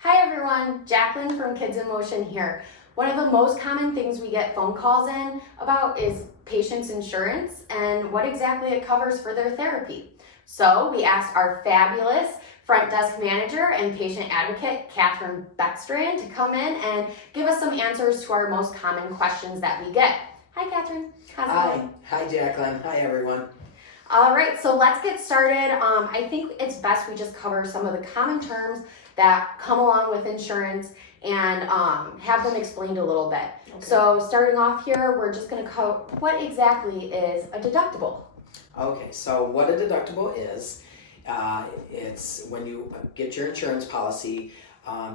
Hi everyone, Jacqueline from Kids in Motion here. One of the most common things we get phone calls in about is patients' insurance and what exactly it covers for their therapy. So we asked our fabulous front desk manager and patient advocate, Catherine Beckstrand, to come in and give us some answers to our most common questions that we get. Hi Catherine, how's it going? Hi Jacqueline. Hi everyone. All right, so let's get started. I think it's best we just cover some of the common terms that come along with insurance and have them explained a little bit. Okay. So starting off here, we're just going to cover what exactly is a deductible. Okay, so what a deductible is, it's when you get your insurance policy,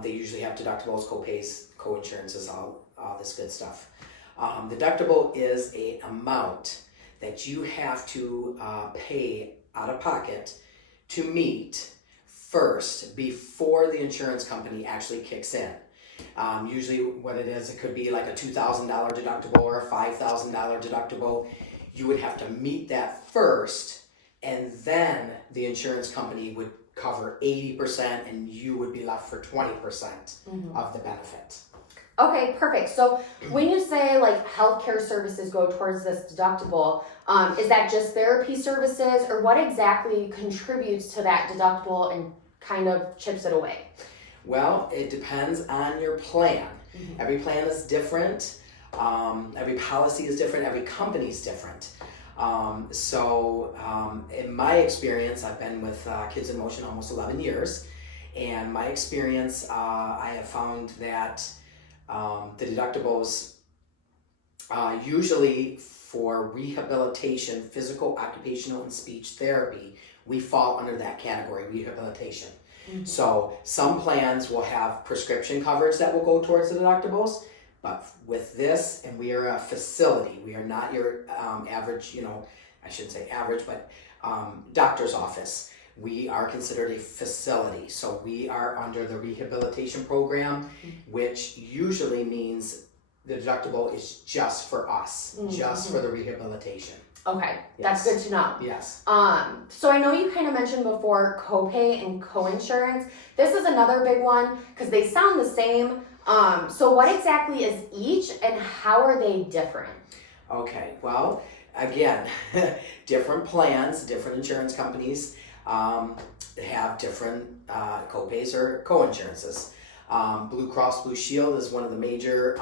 they usually have deductibles, co-pays, co-insurances, all this good stuff. Deductible is an amount that you have to pay out of pocket to meet first before the insurance company actually kicks in. Usually what it is, it could be like a $2,000 deductible or a $5,000 deductible. You would have to meet that first, and then the insurance company would cover 80% and you would be left for 20% of the benefit. Okay, perfect. So when you say like healthcare services go towards this deductible, is that just therapy services or what exactly contributes to that deductible and kind of chips it away? Well, it depends on your plan. Every plan is different. Every policy is different. Every company is different. In my experience, I've been with Kids in Motion almost 11 years. And my experience, I have found that the deductibles usually for rehabilitation, physical, occupational, and speech therapy, we fall under that category, rehabilitation. So some plans will have prescription coverage that will go towards the deductibles, but with this, and we are a facility, we are not your average, I shouldn't say average, but doctor's office. We are considered a facility, so we are under the rehabilitation program, which usually means the deductible is just for us, just for the rehabilitation. Okay, Yes. that's good to know. Yes. So I know you kind of mentioned before copay and coinsurance. This is another big one because they sound the same. So what exactly is each and how are they different? Okay, well, again, different plans, different insurance companies have different copays or coinsurances. Blue Cross Blue Shield is one of the major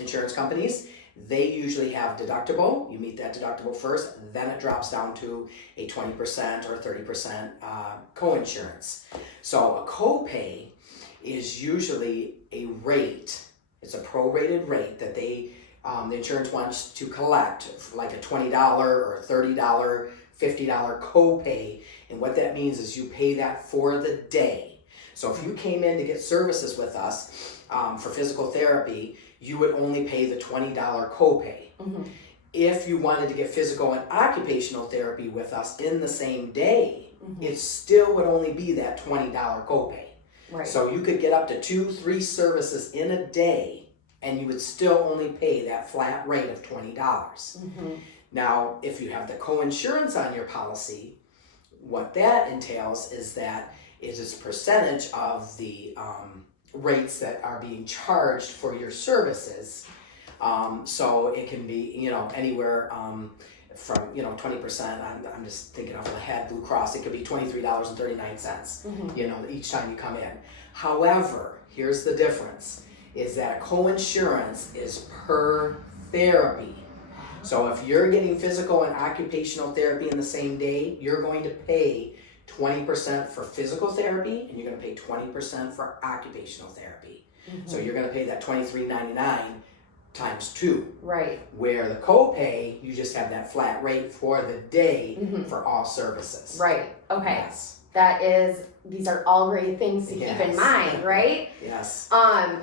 insurance companies. They usually have deductible. You meet that deductible first, then it drops down to a 20% or 30% coinsurance. So a copay is usually a rate. It's a prorated rate that the insurance wants to collect, like a $20 or $30, $50 copay. And what that means is you pay that for the day. So if you came in to get services with us for physical therapy, you would only pay the $20 copay. If you wanted to get physical and occupational therapy with us in the same day, it still would only be that $20 copay. Right. So you could get up to 2-3 services in a day and you would still only pay that flat rate of $20. Now, if you have the coinsurance on your policy, what that entails is that it is a percentage of the rates that are being charged for your services. So it can be, anywhere from, 20%, I'm just thinking off the head, Blue Cross, it could be $23.39, each time you come in. However, here's the difference, is that coinsurance is per therapy. So if you're getting physical and occupational therapy in the same day, you're going to pay 20% for physical therapy and you're going to pay 20% for occupational therapy. So you're going to pay that $23.99 times 2. Right. Where the copay, you just have that flat rate for the day for all services. Right. Okay. Yes. These are all great things to keep in mind, right? Yes.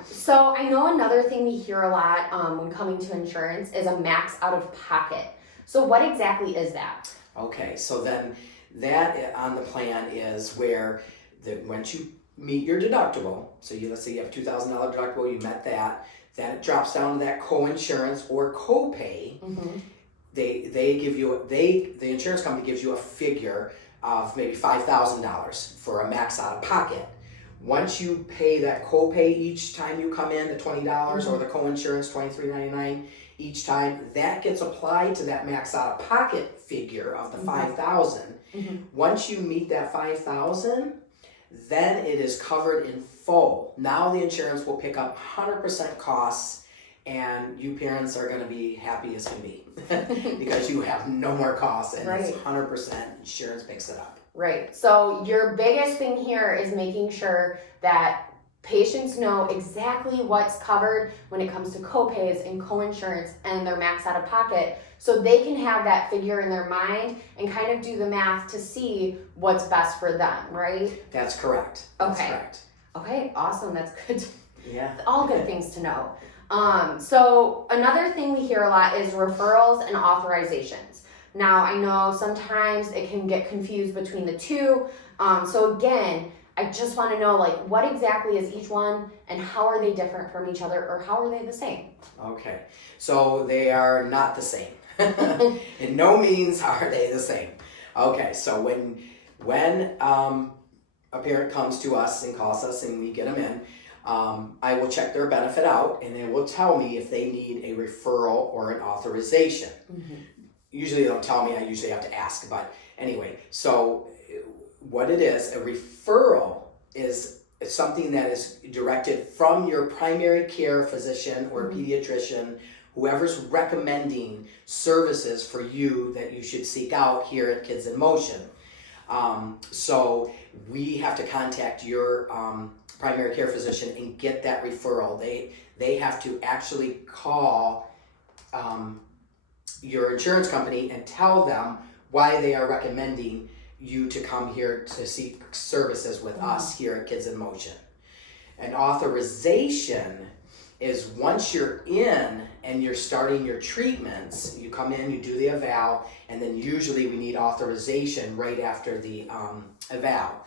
So I know another thing we hear a lot when coming to insurance is a max out of pocket. So what exactly is that? Okay, so then that on the plan is where once you meet your deductible, so let's say you have a $2,000 deductible, you met that, then it drops down to that coinsurance or copay. They give you the insurance company gives you a figure of maybe $5,000 for a max out of pocket. Once you pay that copay each time you come in, the $20 or the co-insurance $23.99 each time, that gets applied to that max out-of-pocket figure of the $5,000. Once you meet that $5,000, then it is covered in full. Now the insurance will pick up 100% costs, and you parents are going to be happy as can be because you have no more costs, and it's 100% insurance picks it up. Right. So your biggest thing here is making sure that patients know exactly what's covered when it comes to copays and coinsurance and their max out of pocket, so they can have that figure in their mind and kind of do the math to see what's best for them, right? That's correct. That's correct. Okay, awesome. That's good. Yeah. All good things to know. So another thing we hear a lot is referrals and authorizations. Now, I know sometimes it can get confused between the two. So again, I just want to know, like, what exactly is each one and how are they different from each other, or how are they the same? Okay, so they are not the same. In no means are they the same. Okay, so when a parent comes to us and calls us and we get them in, I will check their benefit out, and it will tell me if they need a referral or an authorization. Usually they don't tell me, I usually have to ask, but anyway, so what it is, a referral is something that is directed from your primary care physician or pediatrician, whoever's recommending services for you that you should seek out here at Kids in Motion. So we have to contact your primary care physician and get that referral. They have to actually call your insurance company and tell them why they are recommending you to come here to seek services with us here at Kids in Motion. An authorization is once you're in and you're starting your treatments, you come in, you do the eval, and then usually we need authorization right after the eval.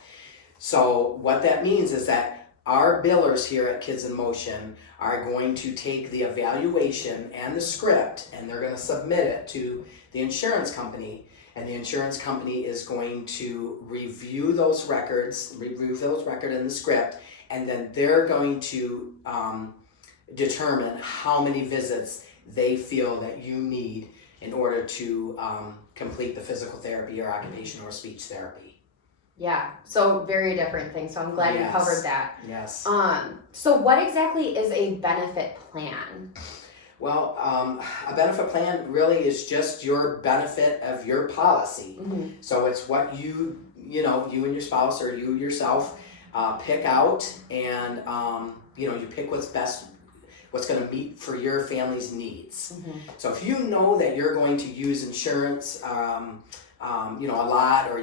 So what that means is that our billers here at Kids in Motion are going to take the evaluation and the script, and they're going to submit it to the insurance company, and the insurance company is going to review those records in the script, and then they're going to determine how many visits they feel that you need in order to complete the physical therapy or occupational or speech therapy. Yeah, so very different things. So I'm glad you covered that. Yes. So what exactly is a benefit plan? Well, a benefit plan really is just your benefit of your policy. So it's what you and your spouse or you yourself pick out, and you pick what's best, what's going to meet for your family's needs. So if you know that you're going to use insurance a lot, or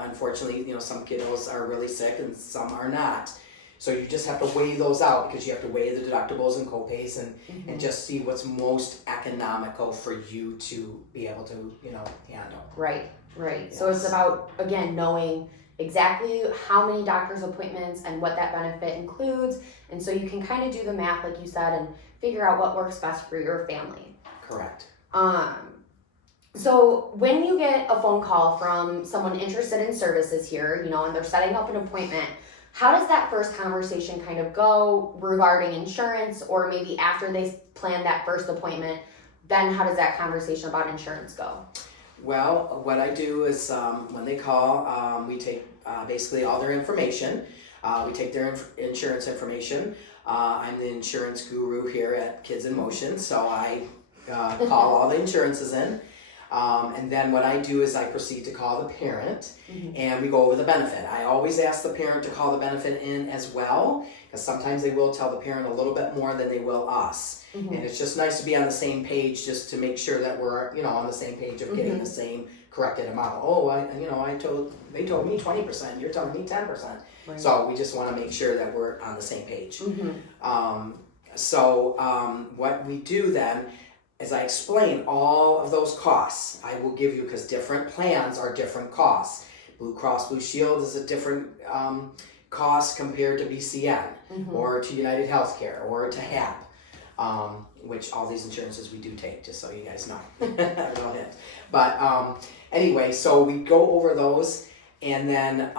unfortunately some kiddos are really sick and some are not, so you just have to weigh those out, because you have to weigh the deductibles and copays and just see what's most economical for you to be able to handle. Right. Yes. So it's about, again, knowing exactly how many doctor's appointments and what that benefit includes, and so you can kind of do the math like you said and figure out what works best for your family. Correct. So when you get a phone call from someone interested in services here, and they're setting up an appointment, how does that first conversation kind of go regarding insurance, or maybe after they plan that first appointment, then how does that conversation about insurance go? Well, what I do is when they call, we take basically all their information. We take their insurance information. I'm the insurance guru here at Kids in Motion, so I call all the insurances in. And then what I do is I proceed to call the parent, and we go over the benefit. I always ask the parent to call the benefit in as well, because sometimes they will tell the parent a little bit more than they will us. And it's just nice to be on the same page, just to make sure that we're on the same page of getting the same corrected amount. Oh, they told me 20%, you're telling me 10%. Right. So we just want to make sure that we're on the same page. What we do then, as I explain all of those costs, I will give you, because different plans are different costs. Blue Cross Blue Shield is a different cost compared to BCN or to United Healthcare or to HAP, which all these insurances we do take, just so you guys know. But anyway, so we go over those, and then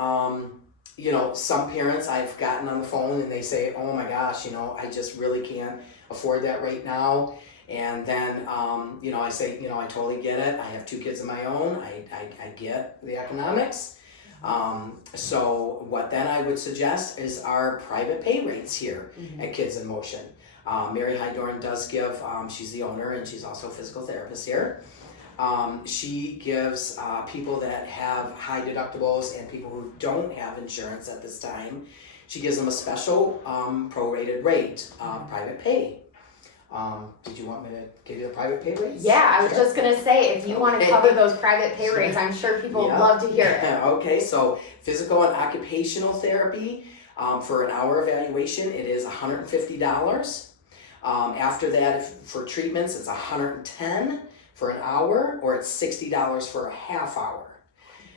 you know, some parents I've gotten on the phone and they say, oh my gosh, you know, I just really can't afford that right now. And then, you know, I say, you know, I totally get it. I have 2 kids of my own. I get the economics. So what then I would suggest is our private pay rates here at Kids in Motion. Mary Hydorn does give, she's the owner and she's also a physical therapist here. She gives people that have high deductibles and people who don't have insurance at this time, she gives them a special prorated rate, private pay. Did you want me to give you the private pay rates? Yeah, I was just gonna say, if you want to cover those private pay rates, I'm sure people would love to hear it. Okay, so physical and occupational therapy, for an hour evaluation, it is $150. After that, for treatments, it's $110 for an hour, or it's $60 for a half hour.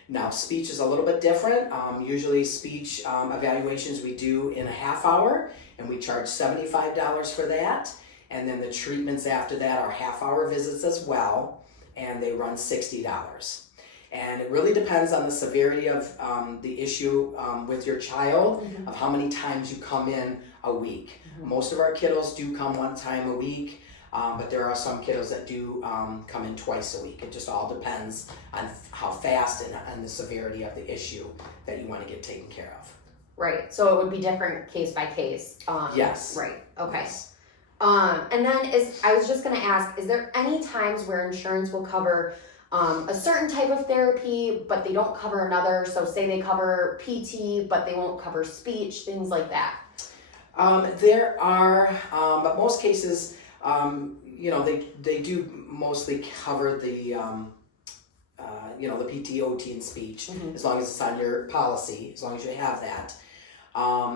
Now, speech is a little bit different. Usually speech evaluations we do in a half hour, and we charge $75 for that. And then the treatments after that are half hour visits as well, and they run $60. And it really depends on the severity of the issue with your child, of how many times you come in a week. Most of our kiddos do come 1 time a week, but there are some kiddos that do come in twice a week. It just all depends on how fast and the severity of the issue that you want to get taken care of. Right, so it would be different case by case. Yes. Right, okay. Yes. And then I was just gonna ask, is there any times where insurance will cover a certain type of therapy, but they don't cover another? So say they cover PT, but they won't cover speech, things like that. There are, but most cases, you know, they do mostly cover the, you know, the PT, OT, and speech, as long as it's on your policy, as long as you have that.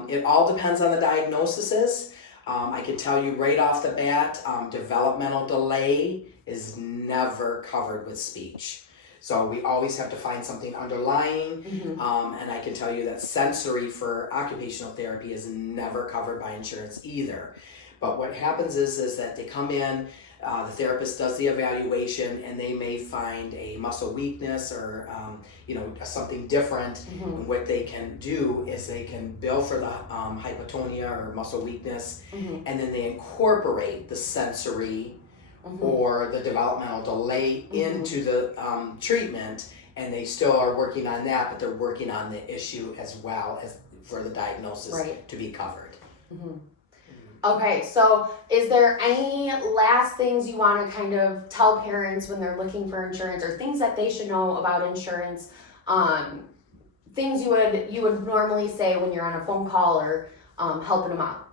It all depends on the diagnoses. I can tell you right off the bat, developmental delay is never covered with speech. So we always have to find something underlying, and I can tell you that sensory for occupational therapy is never covered by insurance either. But what happens is that they come in, the therapist does the evaluation, and they may find a muscle weakness or you know, something different. And what they can do is they can bill for the hypotonia or muscle weakness, and then they incorporate the sensory or the developmental delay into the treatment, and they still are working on that, but they're working on the issue as well as for the diagnosis to be covered. Okay, so is there any last things you want to kind of tell parents when they're looking for insurance, or things that they should know about insurance? Things you would normally say when you're on a phone call or helping them out?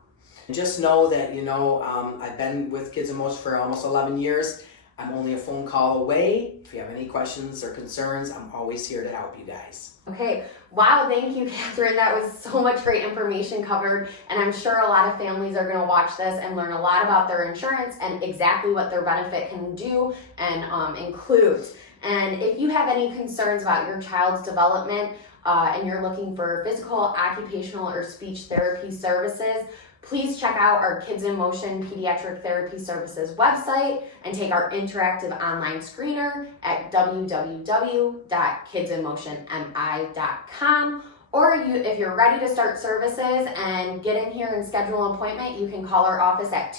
Just know that, you know, I've been with Kids in Motion for almost 11 years. I'm only a phone call away. If you have any questions or concerns, I'm always here to help you guys. Okay, wow, thank you, Catherine. That was so much great information covered, and I'm sure a lot of families are going to watch this and learn a lot about their insurance and exactly what their benefit can do and include. And if you have any concerns about your child's development and you're looking for physical, occupational, or speech therapy services, please check out our Kids in Motion Pediatric Therapy Services website and take our interactive online screener at www.kidsinmotionmi.com. Or if you're ready to start services and get in here and schedule an appointment, you can call our office at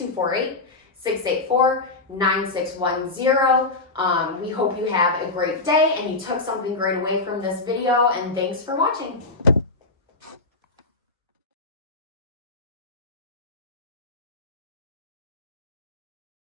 248-684-9610. We hope you have a great day and you took something great away from this video, and thanks for watching.